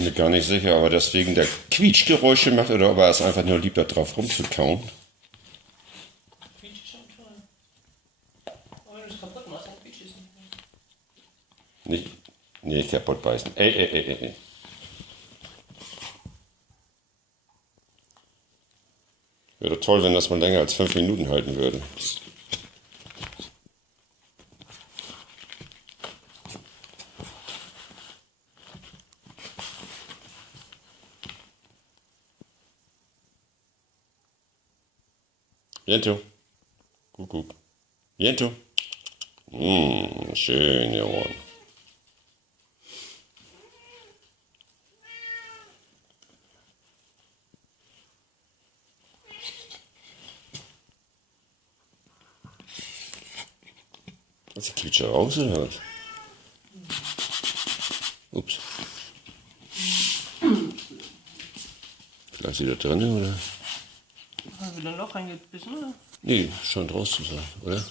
bin mir gar nicht sicher, ob er deswegen der Quietschgeräusche macht oder ob er es einfach nur liebt, da drauf rumzukauen. Quietsch ist schon toll. Aber wenn du es kaputt machst, dann quietscht es nicht mehr. Nicht kaputt beißen. Ey. Wäre doch toll, wenn das mal länger als 5 Minuten halten würde. Viento. Kuckuck. Viento. Schön geworden. Ist die Quietsche raus oder was? Ups. Vielleicht wieder drin, oder? Hast du wieder ein Loch reingebissen, oder? Nee, scheint raus zu sein, oder?